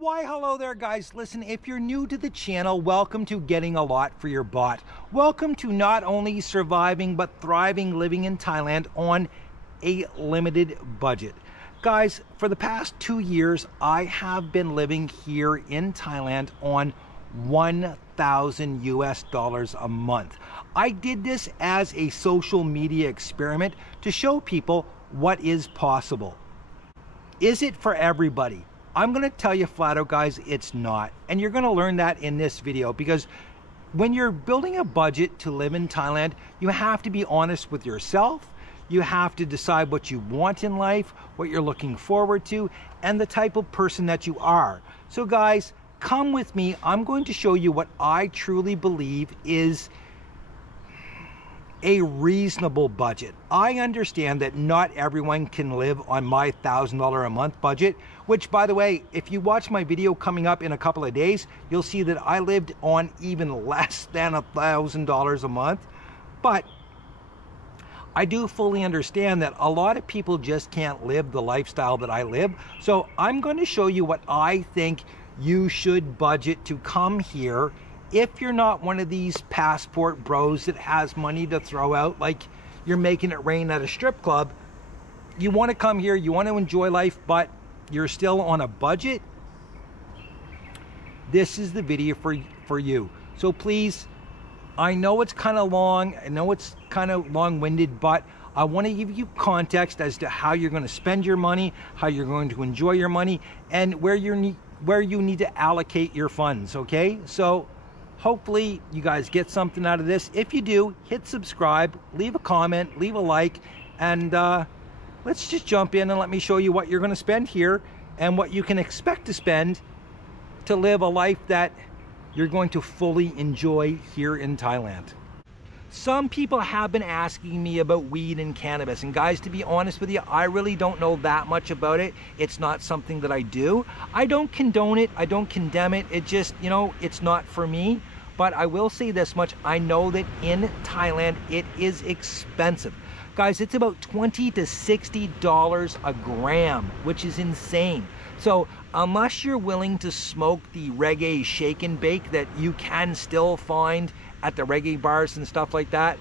Why hello there guys. Listen, if you're new to the channel, welcome to Getting a Lot for Your Baht. Welcome to not only surviving but thriving living in Thailand on a limited budget. Guys, for the past 2 years I have been living here in Thailand on 1,000 US dollars a month. I did this as a social media experiment to show people what is possible. Is it for everybody? I'm going to tell you flat out, guys, it's not. And you're going to learn that in this video, because when you're building a budget to live in Thailand, you have to be honest with yourself. You have to decide what you want in life, what you're looking forward to, and the type of person that you are. So guys, come with me. I'm going to show you what I truly believe is a reasonable budget. I understand that not everyone can live on my $1,000 a month budget, which, by the way, if you watch my video coming up in a couple of days, you'll see that I lived on even less than $1,000 a month. But I do fully understand that a lot of people just can't live the lifestyle that I live. So I'm going to show you what I think you should budget to come here. If you're not one of these passport bros that has money to throw out like you're making it rain at a strip club, you want to come here, you want to enjoy life, but you're still on a budget, this is the video for you. So please, I know it's kind of long, I know it's kind of long-winded, but I want to give you context as to how you're going to spend your money, how you're going to enjoy your money, and where you need to allocate your funds, okay? So hopefully you guys get something out of this. If you do, hit subscribe, leave a comment, leave a like, and let's just jump in and let me show you what you're going to spend here and what you can expect to spend to live a life that you're going to fully enjoy here in Thailand. Some people have been asking me about weed and cannabis, and guys, to be honest with you, I really don't know that much about it. It's not something that I do. I don't condone it, I don't condemn it. It just, you know, it's not for me. But I will say this much, I know that in Thailand it is expensive. Guys, it's about $20 to $60 a gram, which is insane. So unless you're willing to smoke the reggae shake and bake that you can still find at the reggae bars and stuff like that,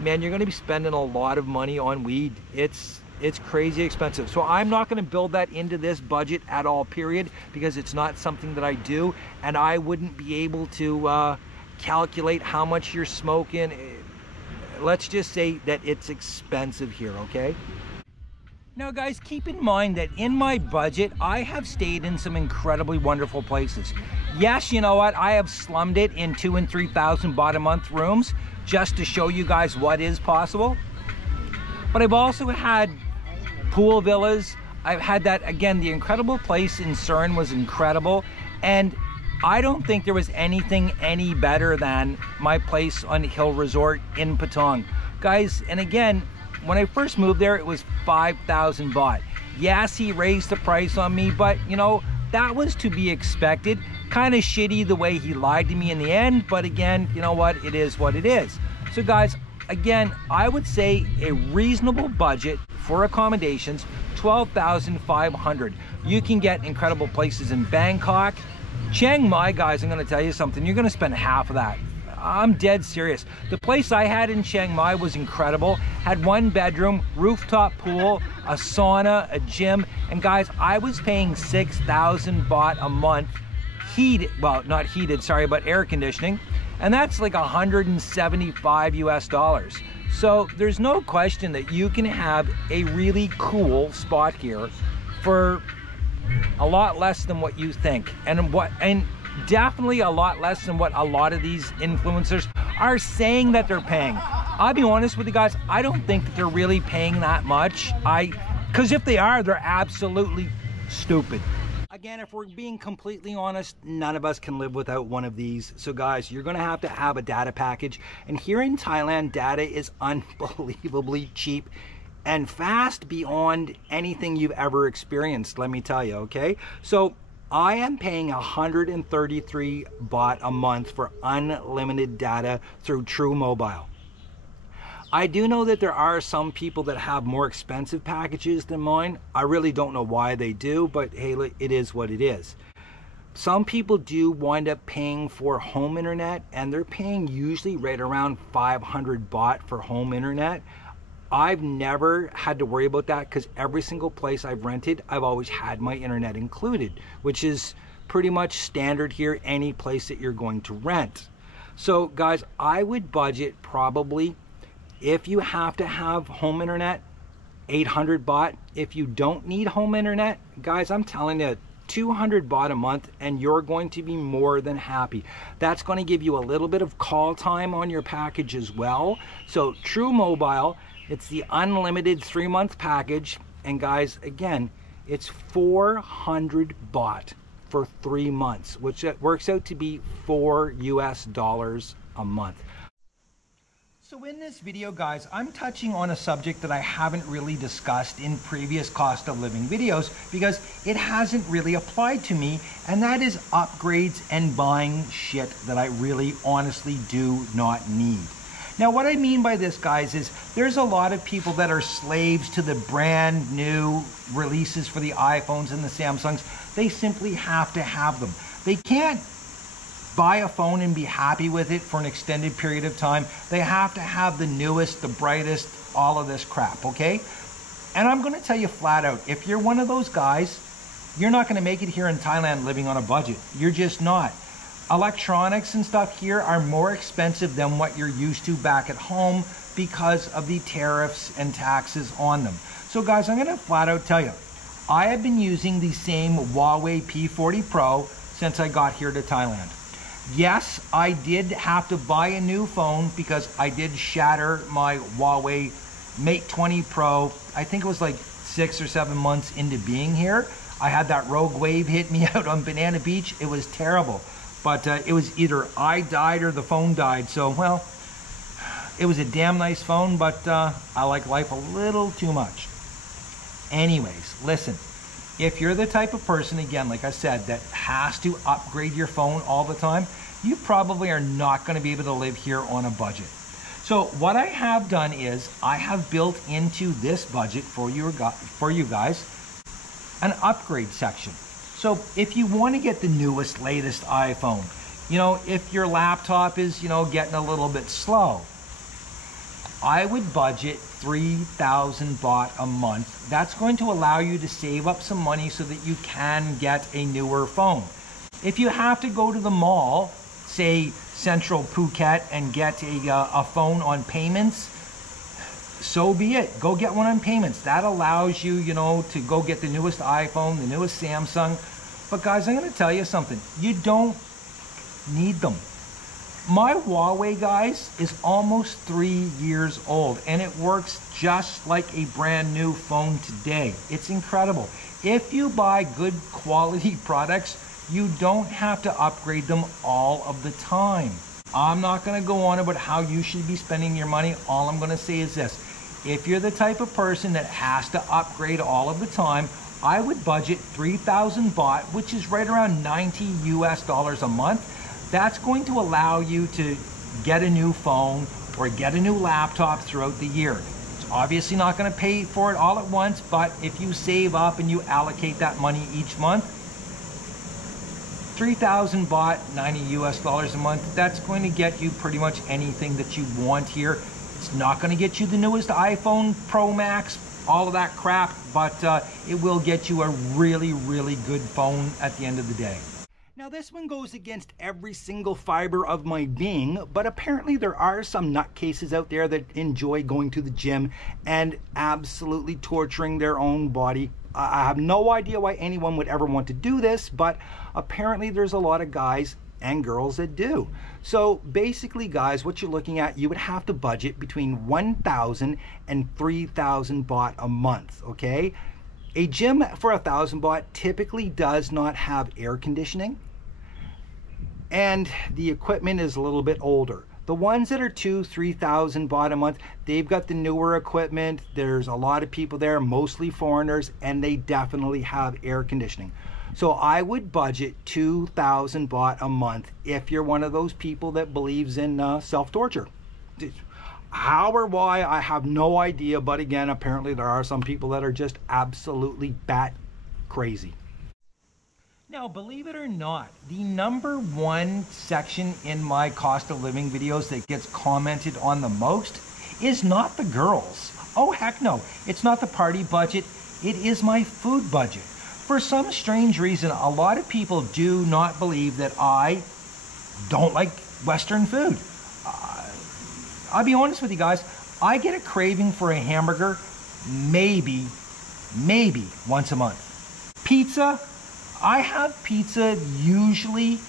man, you're going to be spending a lot of money on weed. It's crazy expensive. So I'm not going to build that into this budget at all, period, because it's not something that I do, and I wouldn't be able to calculate how much you're smoking. Let's just say that it's expensive here, okay? Now guys, keep in mind that in my budget, I have stayed in some incredibly wonderful places. Yes, you know what? I have slummed it in 2,000 and 3,000 baht a month rooms just to show you guys what is possible. But I've also had pool villas. I've had that, again, the incredible place in Surin was incredible. And I don't think there was anything any better than my place on Hill Resort in Patong. Guys, and again, when I first moved there, it was 5,000 baht. Yes, he raised the price on me, but you know, that was to be expected. Kind of shitty the way he lied to me in the end, but again, you know what? It is what it is. So guys, again, I would say a reasonable budget for accommodations, 12,500. You can get incredible places in Bangkok. Chiang Mai, guys, I'm going to tell you something. You're going to spend half of that. I'm dead serious. The place I had in Chiang Mai was incredible. Had 1 bedroom, rooftop pool, a sauna, a gym, and guys, I was paying 6,000 baht a month, heated, well, not heated, sorry, but air conditioning, and that's like 175 US dollars. So there's no question that you can have a really cool spot here for a lot less than what you think, and definitely a lot less than what a lot of these influencers are saying that they're paying. I'll be honest with you guys, I don't think that they're really paying that much. Because if they are, they're absolutely stupid. Again, if we're being completely honest, none of us can live without one of these. So guys, you're gonna have to have a data package. And here in Thailand, data is unbelievably cheap and fast beyond anything you've ever experienced, let me tell you, okay? So I am paying 133 baht a month for unlimited data through True Mobile. I do know that there are some people that have more expensive packages than mine. I really don't know why they do, but hey, it is what it is. some people do wind up paying for home internet, and they're paying usually right around 500 baht for home internet. I've never had to worry about that because every single place I've rented, I've always had my internet included, which is pretty much standard here any place that you're going to rent. So guys, I would budget probably, if you have to have home internet, 800 baht. If you don't need home internet, guys, I'm telling you, 200 baht a month and you're going to be more than happy. That's going to give you a little bit of call time on your package as well. So True Mobile, it's the unlimited 3-month package, and guys, again, it's 400 baht for 3 months, which works out to be $4 US a month. So in this video, guys, I'm touching on a subject that I haven't really discussed in previous cost of living videos because it hasn't really applied to me, and that is upgrades and buying shit that I really honestly do not need. Now, what I mean by this, guys, is there's a lot of people that are slaves to the brand new releases for the iPhones and the Samsungs. They simply have to have them. They can't buy a phone and be happy with it for an extended period of time. They have to have the newest, the brightest, all of this crap, okay? And I'm going to tell you flat out, if you're one of those guys, you're not going to make it here in Thailand living on a budget. You're just not. Electronics and stuff here are more expensive than what you're used to back at home because of the tariffs and taxes on them. So guys, I'm going to flat out tell you, I have been using the same Huawei P40 Pro since I got here to Thailand. Yes, I did have to buy a new phone because I did shatter my Huawei Mate 20 Pro. I think it was like 6 or 7 months into being here. I had that rogue wave hit me out on Banana Beach. It was terrible. But it was either I died or the phone died. So, well, it was a damn nice phone, but I like life a little too much. Anyways, listen. If you're the type of person, again, like I said, that has to upgrade your phone all the time, you probably are not going to be able to live here on a budget. So what I have done is I have built into this budget for you guys an upgrade section. So if you want to get the newest, latest iPhone, you know, if your laptop is, you know, getting a little bit slow, I would budget 3,000 baht a month. That's going to allow you to save up some money so that you can get a newer phone. If you have to go to the mall, say Central Phuket, and get a phone on payments, so be it. Go get one on payments. That allows you, you know, to go get the newest iPhone, the newest Samsung. But guys, I'm going to tell you something. You don't need them. My Huawei, guys, is almost 3 years old, and it works just like a brand new phone today. It's incredible. If you buy good quality products, you don't have to upgrade them all of the time. I'm not going to go on about how you should be spending your money. All I'm going to say is this. If you're the type of person that has to upgrade all of the time, I would budget 3,000 baht, which is right around $90 US a month. That's going to allow you to get a new phone or get a new laptop throughout the year. It's obviously not going to pay for it all at once, but if you save up and you allocate that money each month, 3,000 baht, $90 US a month, that's going to get you pretty much anything that you want here. It's not going to get you the newest iPhone Pro Max, all of that crap, but it will get you a really, really good phone at the end of the day. Now this one goes against every single fiber of my being, but apparently there are some nutcases out there that enjoy going to the gym and absolutely torturing their own body. I have no idea why anyone would ever want to do this, but apparently there's a lot of guys and girls that do. So basically, guys, what you're looking at, you would have to budget between 1,000 and 3,000 baht a month, okay? A gym for 1,000 baht typically does not have air conditioning, and the equipment is a little bit older. The ones that are 2,000-3,000 baht a month, they've got the newer equipment. There's a lot of people there, mostly foreigners, and they definitely have air conditioning. So I would budget 2,000 baht a month if you're one of those people that believes in self-torture. How or why, I have no idea, but again, apparently there are some people that are just absolutely bat crazy. Now, believe it or not, the #1 section in my cost of living videos that gets commented on the most is not the girls. Oh, heck no. It's not the party budget. It is my food budget. For some strange reason, a lot of people do not believe that I don't like Western food. I'll be honest with you guys. I get a craving for a hamburger maybe once a month. Pizza, I have pizza usually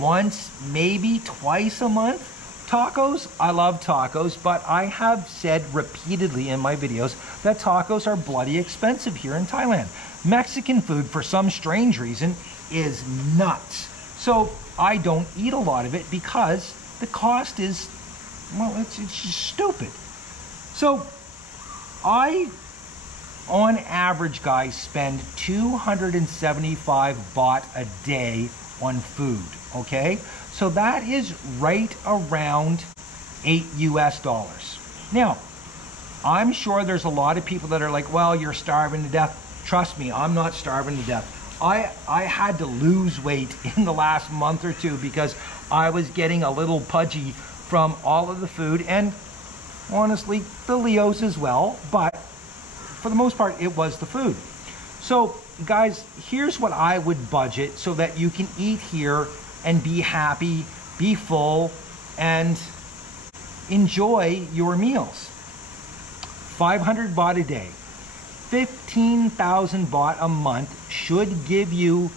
once, maybe twice a month. Tacos, I love tacos, but I have said repeatedly in my videos that tacos are bloody expensive here in Thailand. Mexican food, for some strange reason, is nuts. So I don't eat a lot of it because the cost is, well, it's just stupid. So I, on average, guys, spend 275 baht a day on food, okay? So that is right around $8 US. Now, I'm sure there's a lot of people that are like, well, you're starving to death. Trust me, I'm not starving to death. I had to lose weight in the last month or two because I was getting a little pudgy from all of the food, and honestly, the Leos as well, but for the most part, it was the food. So guys, here's what I would budget so that you can eat here and be happy, be full, and enjoy your meals. 500 baht a day, 15,000 baht a month should give you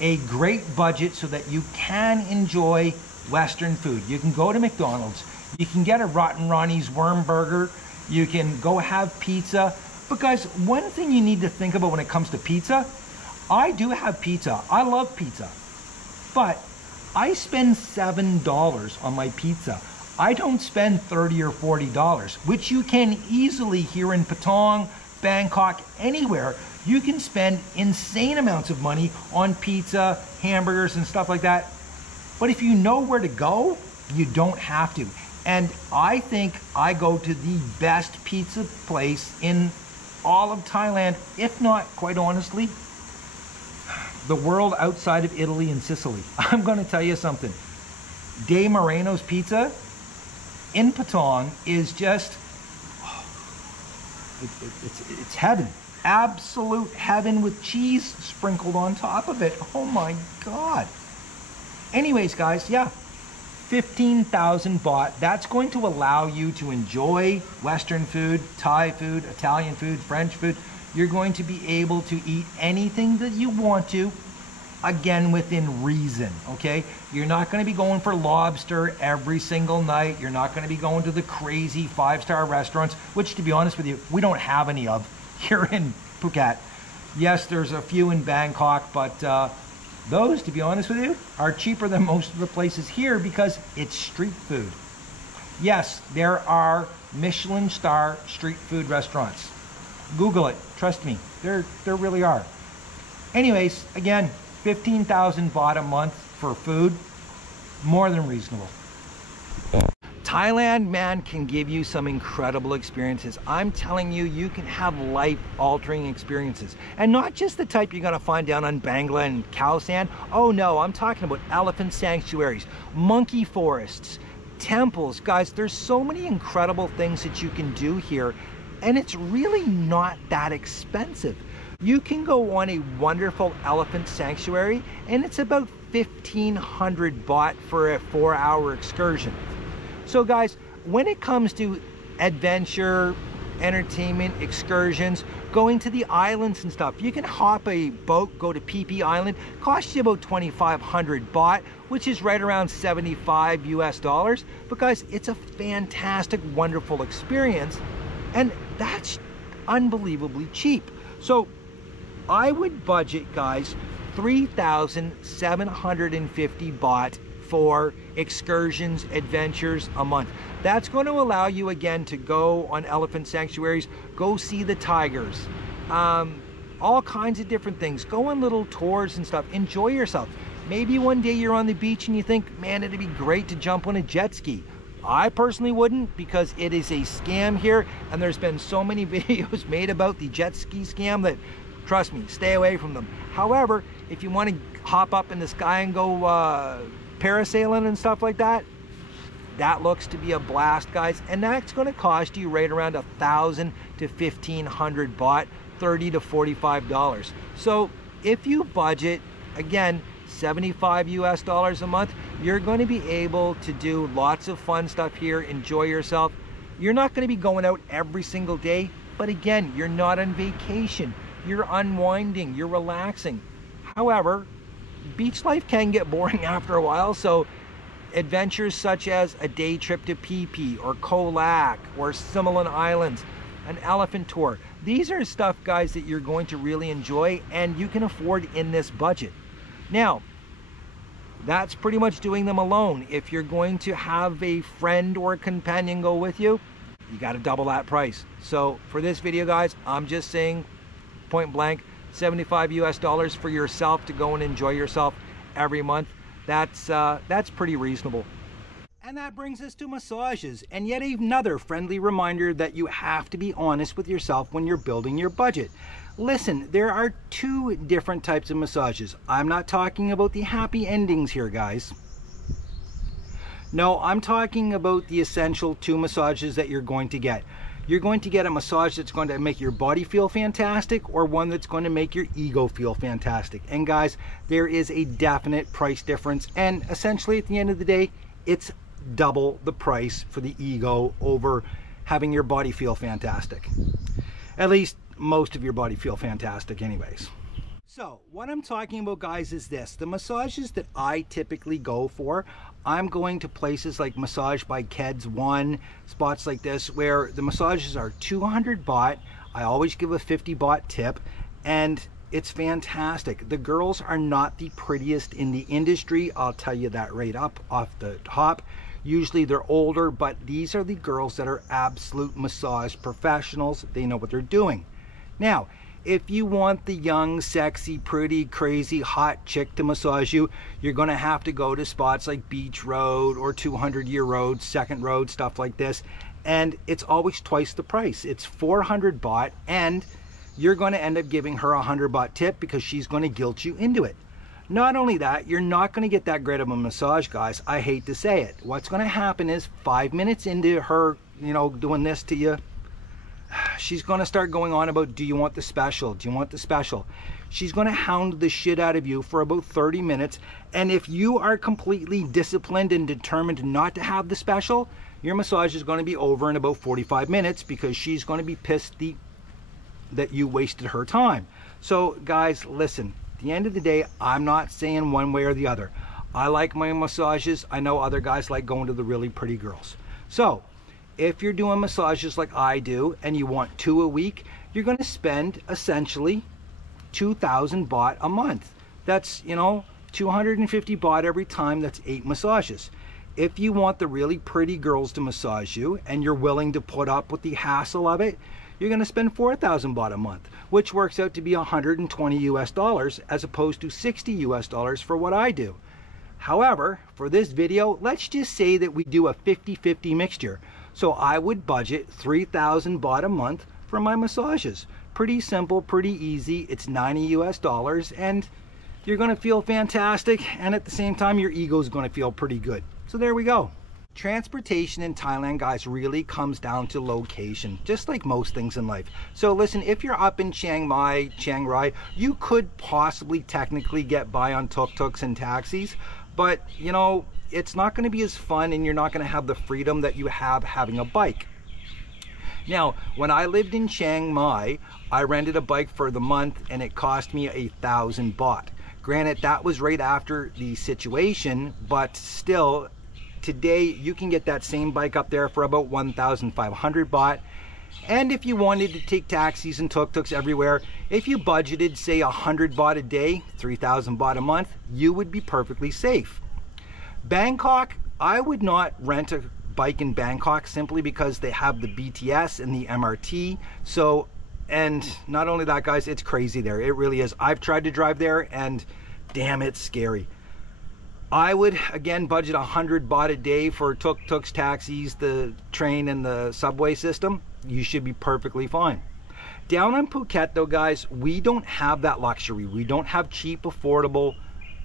a great budget so that you can enjoy Western food. You can go to McDonald's, you can get a Rotten Ronnie's worm burger, you can go have pizza. But guys, one thing you need to think about when it comes to pizza, I do have pizza. I love pizza. But I spend $7 on my pizza. I don't spend $30 or $40, which you can easily here in Patong, Bangkok, anywhere. You can spend insane amounts of money on pizza, hamburgers, and stuff like that. But if you know where to go, you don't have to. And I think I go to the best pizza place in all of Thailand, if not, quite honestly, the world outside of Italy and Sicily. I'm going to tell you something. De Moreno's Pizza in Patong is just, it's heaven. Absolute heaven with cheese sprinkled on top of it. Oh my God. Anyways, guys, yeah, 15,000 baht. That's going to allow you to enjoy Western food, Thai food, Italian food, French food. You're going to be able to eat anything that you want to, again, within reason, okay? You're not going to be going for lobster every single night. You're not going to be going to the crazy 5-star restaurants, which, to be honest with you, we don't have any of here in Phuket. Yes, there's a few in Bangkok, but those, to be honest with you, are cheaper than most of the places here because it's street food. Yes, there are Michelin star street food restaurants. Google it, trust me, there really are. Anyways, again, 15,000 baht a month for food, more than reasonable. Thailand, man, can give you some incredible experiences. I'm telling you, you can have life-altering experiences. And not just the type you're gonna find down on Bangla and Khao San. Oh no, I'm talking about elephant sanctuaries, monkey forests, temples. Guys, there's so many incredible things that you can do here, and it's really not that expensive. You can go on a wonderful elephant sanctuary, and it's about 1,500 baht for a 4-hour excursion. So guys, when it comes to adventure, entertainment, excursions, going to the islands and stuff, you can hop a boat, go to PP Island, costs you about 2,500 baht, which is right around $75 US. But guys, it's a fantastic, wonderful experience, and that's unbelievably cheap. So I would budget, guys, 3,750 baht for excursions, adventures a month. That's going to allow you, again, to go on elephant sanctuaries, go see the tigers, all kinds of different things, go on little tours and stuff, enjoy yourself. Maybe one day you're on the beach and you think, man, it'd be great to jump on a jet ski. I personally wouldn't, because it is a scam here, and there's been so many videos made about the jet ski scam that Trust me, stay away from them. However, if you want to hop up in the sky and go parasailing and stuff like that, that looks to be a blast, guys, and that's going to cost you right around 1,000 to 1,500 baht, $30 to $45. So if you budget, again, 75 US dollars a month, you're going to be able to do lots of fun stuff here, enjoy yourself. You're not going to be going out every single day, but again, you're not on vacation. You're unwinding, you're relaxing. However, beach life can get boring after a while, so adventures such as a day trip to Phi Phi or Koh Lak or Similan Islands, an elephant tour. These are stuff, guys, that you're going to really enjoy and you can afford in this budget. Now, that's pretty much doing them alone. If you're going to have a friend or a companion go with you, you got to double that price. So for this video, guys, I'm just saying point blank, 75 US dollars for yourself to go and enjoy yourself every month. That's pretty reasonable. And that brings us to massages, and yet another friendly reminder that you have to be honest with yourself when you're building your budget. Listen, there are two different types of massages. I'm not talking about the happy endings here, guys. No, I'm talking about the essential two massages that you're going to get. You're going to get a massage that's going to make your body feel fantastic, or one that's going to make your ego feel fantastic. And guys, there is a definite price difference, and essentially at the end of the day, it's double the price for the ego over having your body feel fantastic. At least most of your body feel fantastic anyways. So what I'm talking about, guys, is this. The massages that I typically go for, I'm going to places like Massage by Keds 1, spots like this, where the massages are 200 baht. I always give a 50 baht tip, and it's fantastic. The girls are not the prettiest in the industry, I'll tell you that right up off the top. Usually they're older, but these are the girls that are absolute massage professionals. They know what they're doing. Now, if you want the young, sexy, pretty, crazy, hot chick to massage you, you're going to have to go to spots like Beach Road or 200 Year Road, Second Road, stuff like this. And it's always twice the price. It's 400 baht, and you're going to end up giving her a 100 baht tip because she's going to guilt you into it. Not only that, you're not going to get that great of a massage, guys. I hate to say it. What's going to happen is 5 minutes into her, doing this to you, she's going to start going on about, do you want the special? Do you want the special? She's going to hound the shit out of you for about 30 minutes. And if you are completely disciplined and determined not to have the special, your massage is going to be over in about 45 minutes because she's going to be pissed that you wasted her time. So guys, listen, at the end of the day, I'm not saying one way or the other. I like my massages. I know other guys like going to the really pretty girls. So if you're doing massages like I do and you want 2 a week, you're going to spend essentially 2,000 baht a month. That's, 250 baht every time. That's 8 massages. If you want the really pretty girls to massage you and you're willing to put up with the hassle of it, you're going to spend 4,000 baht a month, which works out to be 120 US dollars as opposed to 60 US dollars for what I do. However, for this video, let's just say that we do a 50-50 mixture. So I would budget 3,000 baht a month for my massages. Pretty simple, pretty easy. It's 90 US dollars, and you're going to feel fantastic, and at the same time your ego is going to feel pretty good. So there we go. Transportation in Thailand, guys, really comes down to location, just like most things in life. So listen, if you're up in Chiang Mai, Chiang Rai, you could possibly technically get by on tuk-tuks and taxis, but it's not going to be as fun, and you're not going to have the freedom that you have having a bike. Now, when I lived in Chiang Mai, I rented a bike for the month and it cost me 1,000 baht. Granted, that was right after the situation, but still, today you can get that same bike up there for about 1,500 baht. And if you wanted to take taxis and tuk-tuks everywhere, if you budgeted, say, 100 baht a day, 3,000 baht a month, you would be perfectly safe. Bangkok, I would not rent a bike in Bangkok simply because they have the BTS and the MRT. So, and not only that, guys, it's crazy there. It really is. I've tried to drive there and damn, it's scary. I would, again, budget 100 baht a day for tuk-tuks, taxis, the train, and the subway system. You should be perfectly fine. Down on Phuket though, guys, we don't have that luxury. We don't have cheap, affordable,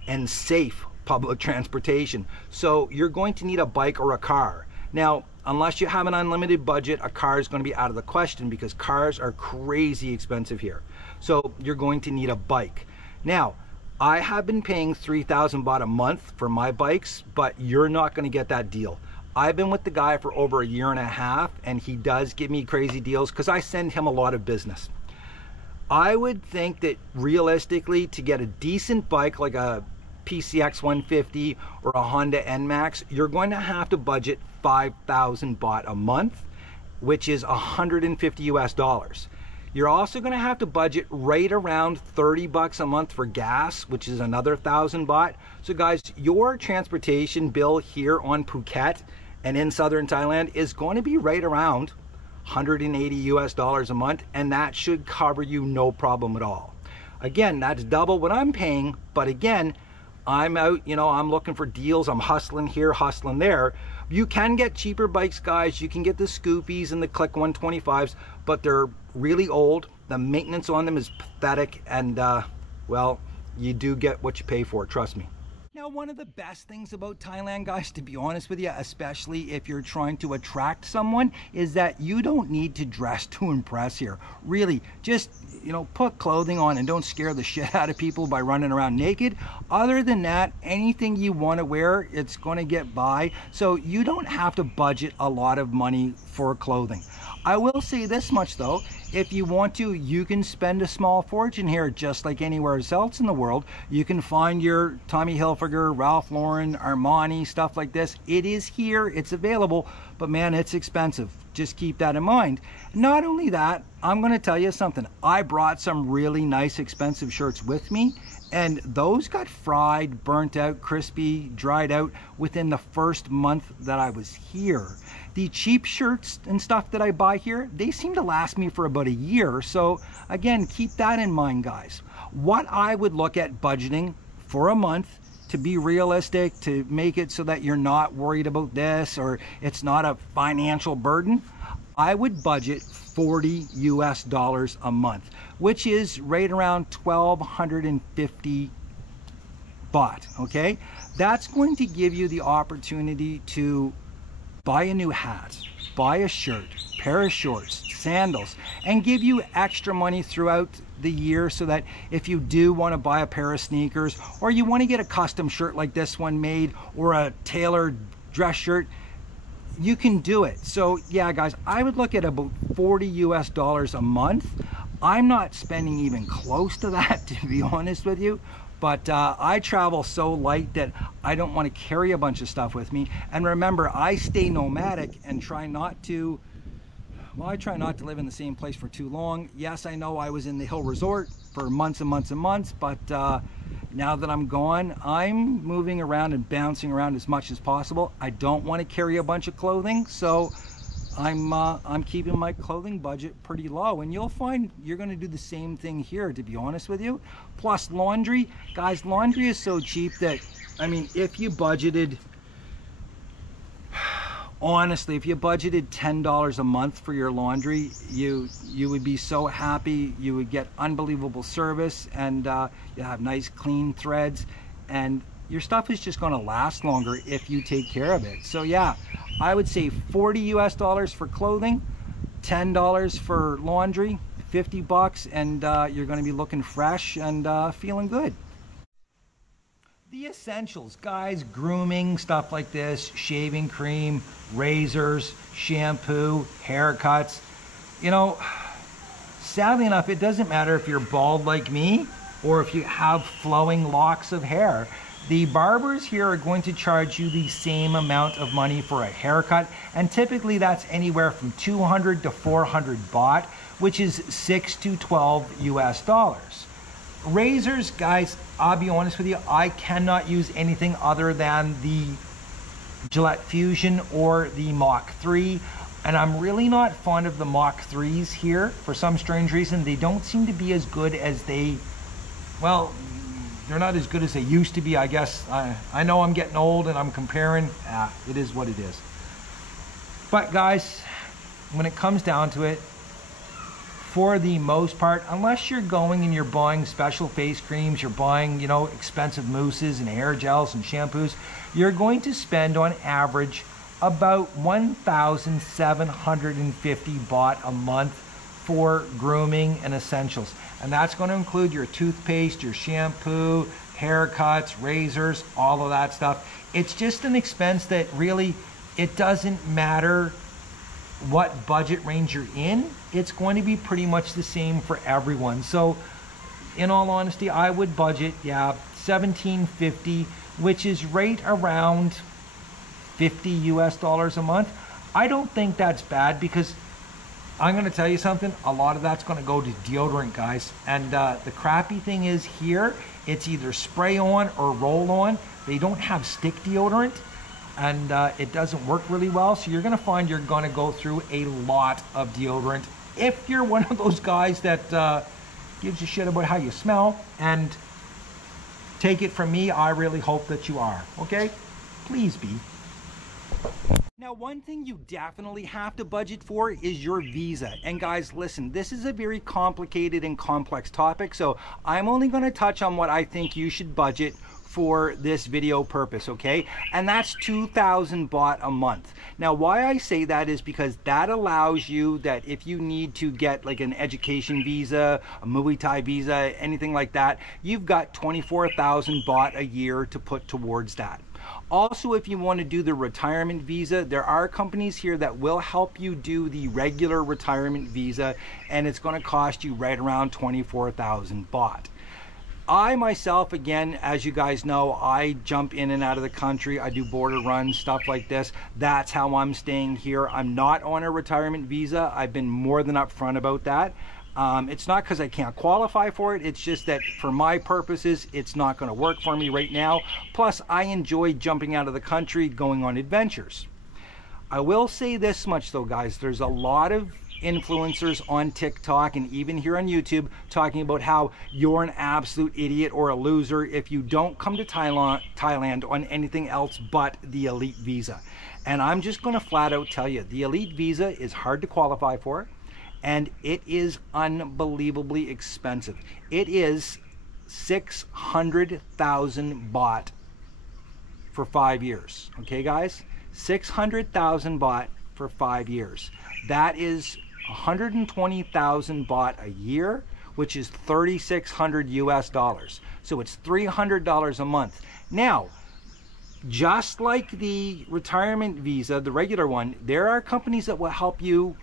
and safe public transportation. So you're going to need a bike or a car. Now, unless you have an unlimited budget, a car is going to be out of the question because cars are crazy expensive here. So you're going to need a bike. Now, I have been paying 3,000 baht a month for my bikes, but you're not going to get that deal. I've been with the guy for over a year and a half, and he does give me crazy deals because I send him a lot of business. I would think that realistically, to get a decent bike like a PCX 150 or a Honda NMAX, you're going to have to budget 5,000 baht a month, which is 150 US dollars. You're also going to have to budget right around 30 bucks a month for gas, which is another 1,000 baht. So guys, your transportation bill here on Phuket and in southern Thailand is going to be right around 180 US dollars a month, and that should cover you no problem at all. Again, that's double what I'm paying, but again, I'm out, you know, I'm looking for deals. I'm hustling here, hustling there. You can get cheaper bikes, guys. You can get the Scoopies and the Click 125s, but they're really old. The maintenance on them is pathetic, and well, you do get what you pay for, trust me. Now, one of the best things about Thailand, guys, to be honest with you, especially if you're trying to attract someone, is that you don't need to dress to impress here. Really, just, you know, put clothing on and don't scare the shit out of people by running around naked. Other than that, anything you want to wear, it's going to get by. So you don't have to budget a lot of money for clothing. I will say this much though, if you want to, you can spend a small fortune here just like anywhere else in the world. You can find your Tommy Hilfiger, Ralph Lauren, Armani, stuff like this. It is here, it's available, but man, it's expensive. Just keep that in mind. Not only that, I'm going to tell you something. I brought some really nice expensive shirts with me, and those got fried, burnt out, crispy, dried out within the first month that I was here. The cheap shirts and stuff that I buy here, they seem to last me for about a year. So again, keep that in mind, guys. What I would look at budgeting for a month to be realistic, to make it so that you're not worried about this or it's not a financial burden, I would budget 40 US dollars a month, which is right around 1,250 baht, okay? That's going to give you the opportunity to buy a new hat, buy a shirt, pair of shorts, sandals, and give you extra money throughout the year so that if you do want to buy a pair of sneakers or you want to get a custom shirt like this one made or a tailored dress shirt, you can do it. So yeah, guys, I would look at about 40 US dollars a month. I'm not spending even close to that, to be honest with you. But I travel so light that I don't want to carry a bunch of stuff with me. And remember, I stay nomadic and try not to, well, I try not to live in the same place for too long. Yes, I know I was in the Hill Resort for months and months and months, but now that I'm gone, I'm moving around and bouncing around as much as possible. I don't want to carry a bunch of clothing, so I'm keeping my clothing budget pretty low, and you'll find you're going to do the same thing here, to be honest with you. Plus laundry, guys, laundry is so cheap that, I mean, if you budgeted, honestly, if you budgeted $10 a month for your laundry, you would be so happy. You would get unbelievable service, and you have nice clean threads, and your stuff is just going to last longer if you take care of it. So yeah, I would say 40 US dollars for clothing, $10 for laundry, 50 bucks, and you're going to be looking fresh and feeling good. The essentials, guys, grooming, stuff like this, shaving cream, razors, shampoo, haircuts. You know, sadly enough, it doesn't matter if you're bald like me or if you have flowing locks of hair. The barbers here are going to charge you the same amount of money for a haircut, and typically that's anywhere from 200 to 400 baht, which is 6 to 12 US dollars. Razors, guys, I'll be honest with you, I cannot use anything other than the Gillette Fusion or the Mach 3, and I'm really not fond of the Mach 3s here for some strange reason. They don't seem to be as good as they, well, they're not as good as they used to be, I guess. I know I'm getting old and I'm comparing. It is what it is. But guys, when it comes down to it, for the most part, unless you're going and you're buying special face creams, you're buying, you know, expensive mousses and hair gels and shampoos, you're going to spend on average about 1,750 baht a month for grooming and essentials. And that's going to include your toothpaste, your shampoo, haircuts, razors, all of that stuff. It's just an expense that really, it doesn't matter what budget range you're in. It's going to be pretty much the same for everyone. So in all honesty, I would budget, yeah, 1,750, which is right around $50 US a month. I don't think that's bad, because I'm going to tell you something, a lot of that's going to go to deodorant, guys. And the crappy thing is here, it's either spray on or roll on. They don't have stick deodorant, and it doesn't work really well. So you're going to find you're going to go through a lot of deodorant if you're one of those guys that gives a shit about how you smell. And take it from me, I really hope that you are, okay? Please be. Now, one thing you definitely have to budget for is your visa. And guys, listen, this is a very complicated and complex topic, so I'm only going to touch on what I think you should budget for this video purpose, okay? And that's 2,000 baht a month. Now, why I say that is because that allows you that if you need to get like an education visa, a Muay Thai visa, anything like that, you've got 24,000 baht a year to put towards that. Also, if you want to do the retirement visa, there are companies here that will help you do the regular retirement visa, and it's going to cost you right around 24,000 baht. I myself, again, as you guys know, I jump in and out of the country. I do border runs, stuff like this. That's how I'm staying here. I'm not on a retirement visa. I've been more than upfront about that. It's not because I can't qualify for it. It's just that for my purposes, it's not going to work for me right now. Plus, I enjoy jumping out of the country, going on adventures. I will say this much though, guys. There's a lot of influencers on TikTok and even here on YouTube talking about how you're an absolute idiot or a loser if you don't come to Thailand on anything else but the elite visa. And I'm just going to flat out tell you, the elite visa is hard to qualify for, and it is unbelievably expensive. It is 600,000 baht for 5 years. Okay, guys? 600,000 baht for 5 years. That is 120,000 baht a year, which is 3,600 US dollars. So it's $300 a month. Now, just like the retirement visa, the regular one, there are companies that will help you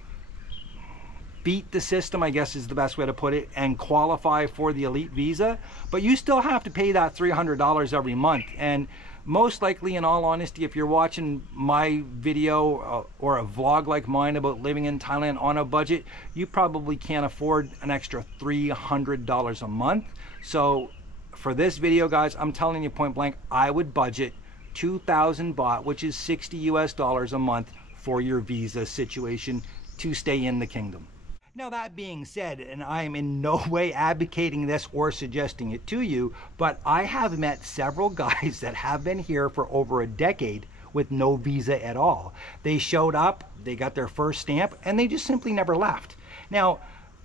beat the system, I guess is the best way to put it, and qualify for the elite visa, but you still have to pay that $300 every month. And most likely, in all honesty, if you're watching my video or a vlog like mine about living in Thailand on a budget, you probably can't afford an extra $300 a month. So for this video, guys, I'm telling you point blank, I would budget 2,000 baht, which is 60 US dollars a month for your visa situation to stay in the kingdom. Now, that being said, and I am in no way advocating this or suggesting it to you, but I have met several guys that have been here for over a decade with no visa at all. They showed up, they got their first stamp, and they just simply never left. Now,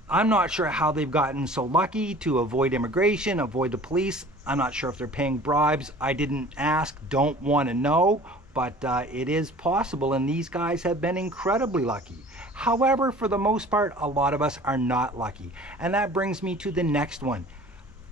I'm not sure how they've gotten so lucky to avoid immigration, avoid the police. I'm not sure if they're paying bribes. I didn't ask, don't want to know, but it is possible, and these guys have been incredibly lucky. However, for the most part, a lot of us are not lucky. And that brings me to the next one.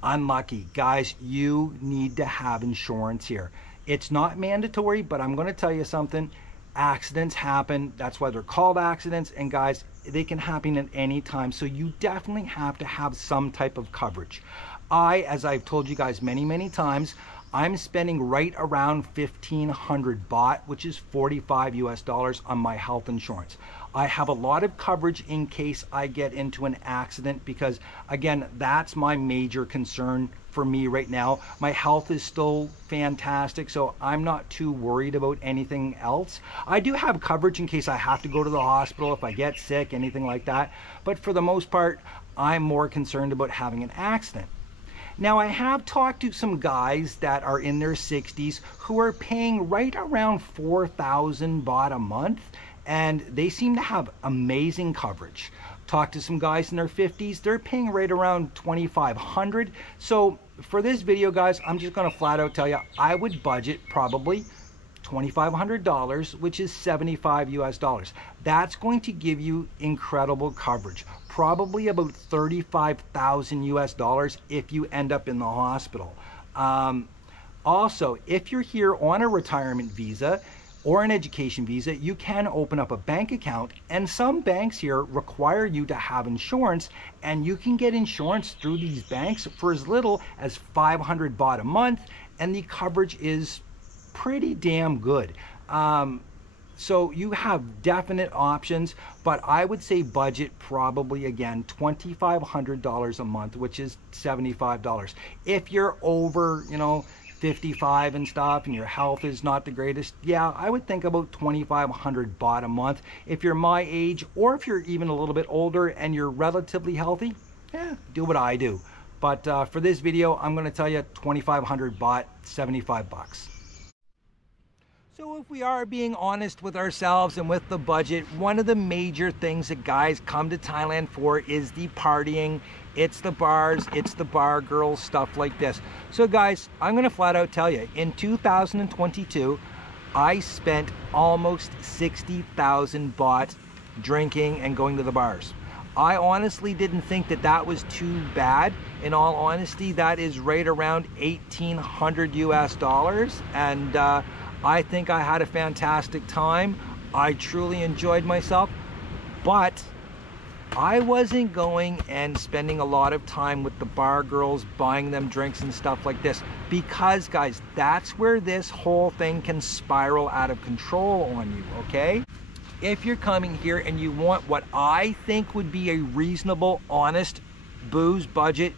Unlucky. Guys, you need to have insurance here. It's not mandatory, but I'm going to tell you something. Accidents happen. That's why they're called accidents. And guys, they can happen at any time. So you definitely have to have some type of coverage. As I've told you guys many, many times, I'm spending right around 1,500 baht, which is 45 US dollars on my health insurance. I have a lot of coverage in case I get into an accident because, again, that's my major concern for me right now. My health is still fantastic, so I'm not too worried about anything else. I do have coverage in case I have to go to the hospital if I get sick, anything like that. But for the most part, I'm more concerned about having an accident. Now, I have talked to some guys that are in their 60s who are paying right around 4,000 baht a month, and they seem to have amazing coverage. Talk to some guys in their 50s, they're paying right around $2,500. So for this video, guys, I'm just gonna flat out tell you, I would budget probably $2,500, which is 75 US dollars. That's going to give you incredible coverage. Probably about 35,000 US dollars if you end up in the hospital. Also, if you're here on a retirement visa or an education visa, you can open up a bank account, and some banks here require you to have insurance, and you can get insurance through these banks for as little as 500 baht a month, and the coverage is pretty damn good. So you have definite options, but I would say budget probably, again, $2,500 a month, which is $75. If you're over, 55 and stuff, and your health is not the greatest, yeah, I would think about 2,500 baht a month. If you're my age, or if you're even a little bit older and you're relatively healthy, yeah, do what I do. But for this video, I'm going to tell you 2,500 baht, 75 bucks. So if we are being honest with ourselves and with the budget, one of the major things that guys come to Thailand for is the partying. It's the bars, it's the bar girls, stuff like this. So guys, I'm gonna flat out tell you, in 2022, I spent almost 60,000 baht drinking and going to the bars. I honestly didn't think that that was too bad. In all honesty, that is right around 1,800 US dollars. And I think I had a fantastic time. I truly enjoyed myself, but I wasn't going and spending a lot of time with the bar girls, buying them drinks and stuff like this, because guys, that's where this whole thing can spiral out of control on you, okay? If you're coming here and you want what I think would be a reasonable, honest booze budget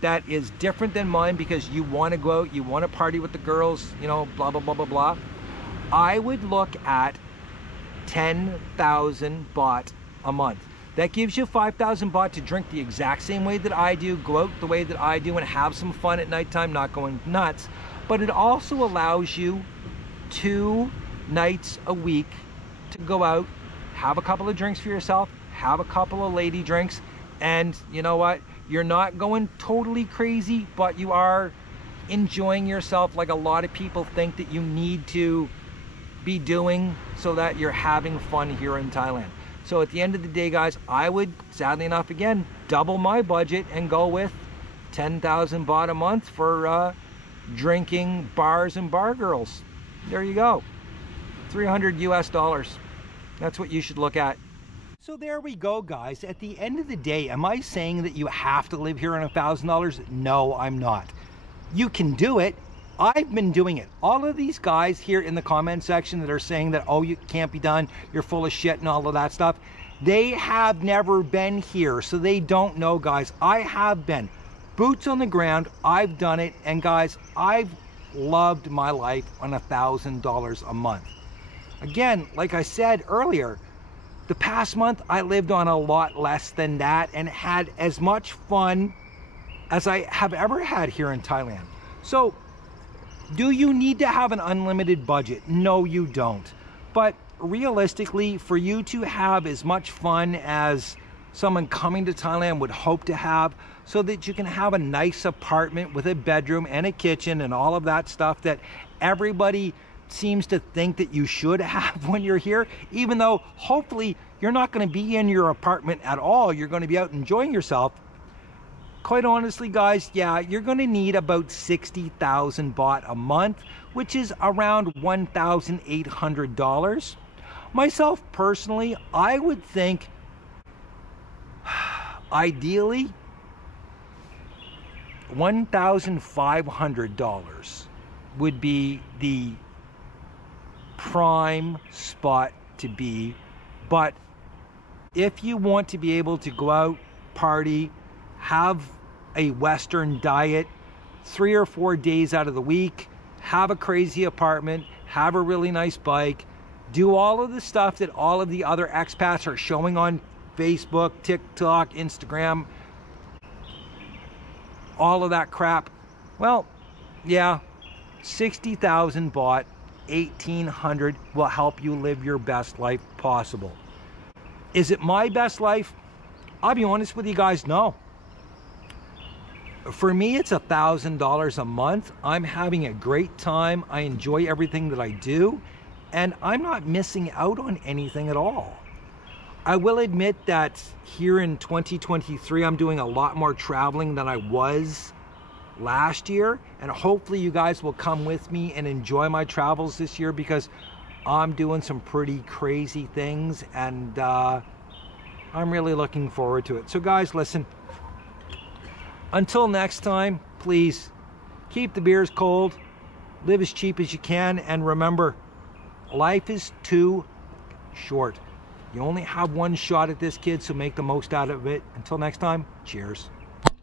that is different than mine, because you want to go out, you want to party with the girls, blah, blah, blah, blah, blah, I would look at 10,000 baht a month. That gives you 5,000 baht to drink the exact same way that I do, go out the way that I do, and have some fun at nighttime, not going nuts. But it also allows you 2 nights a week to go out, have a couple of drinks for yourself, have a couple of lady drinks, and you know what? You're not going totally crazy, but you are enjoying yourself like a lot of people think that you need to be doing, so that you're having fun here in Thailand. So at the end of the day, guys, I would, sadly enough, again, double my budget and go with 10,000 baht a month for drinking, bars, and bar girls. There you go. 300 US dollars. That's what you should look at. So there we go, guys. At the end of the day, am I saying that you have to live here on $1,000? No, I'm not. You can do it. I've been doing it. All of these guys here in the comment section that are saying that, oh, you can't be done, you're full of shit and all of that stuff, they have never been here, so they don't know, guys. I have been. Boots on the ground, I've done it, and guys, I've loved my life on $1,000 a month. Again, like I said earlier, the past month I lived on a lot less than that and had as much fun as I have ever had here in Thailand. So, do you need to have an unlimited budget? No, you don't. But realistically, for you to have as much fun as someone coming to Thailand would hope to have, so that you can have a nice apartment with a bedroom and a kitchen and all of that stuff that everybody seems to think that you should have when you're here, even though hopefully you're not going to be in your apartment at all, you're going to be out enjoying yourself. Quite honestly, guys, yeah, you're going to need about 60,000 baht a month, which is around $1,800. Myself personally, I would think ideally $1,500 would be the prime spot to be. But if you want to be able to go out, party, have a Western diet 3 or 4 days out of the week, have a crazy apartment, have a really nice bike, do all of the stuff that all of the other expats are showing on Facebook, TikTok, Instagram, all of that crap, well, yeah, 60,000 baht, 1,800 will help you live your best life possible. Is it my best life? I'll be honest with you guys, no. For me, it's $1,000 a month. I'm having a great time. I enjoy everything that I do, and I'm not missing out on anything at all. I will admit that here in 2023, I'm doing a lot more traveling than I was last year, and hopefully you guys will come with me and enjoy my travels this year, because I'm doing some pretty crazy things, and I'm really looking forward to it. So guys, listen, until next time, please keep the beers cold, live as cheap as you can, and remember, life is too short. You only have one shot at this, kid, so make the most out of it. Until next time, cheers.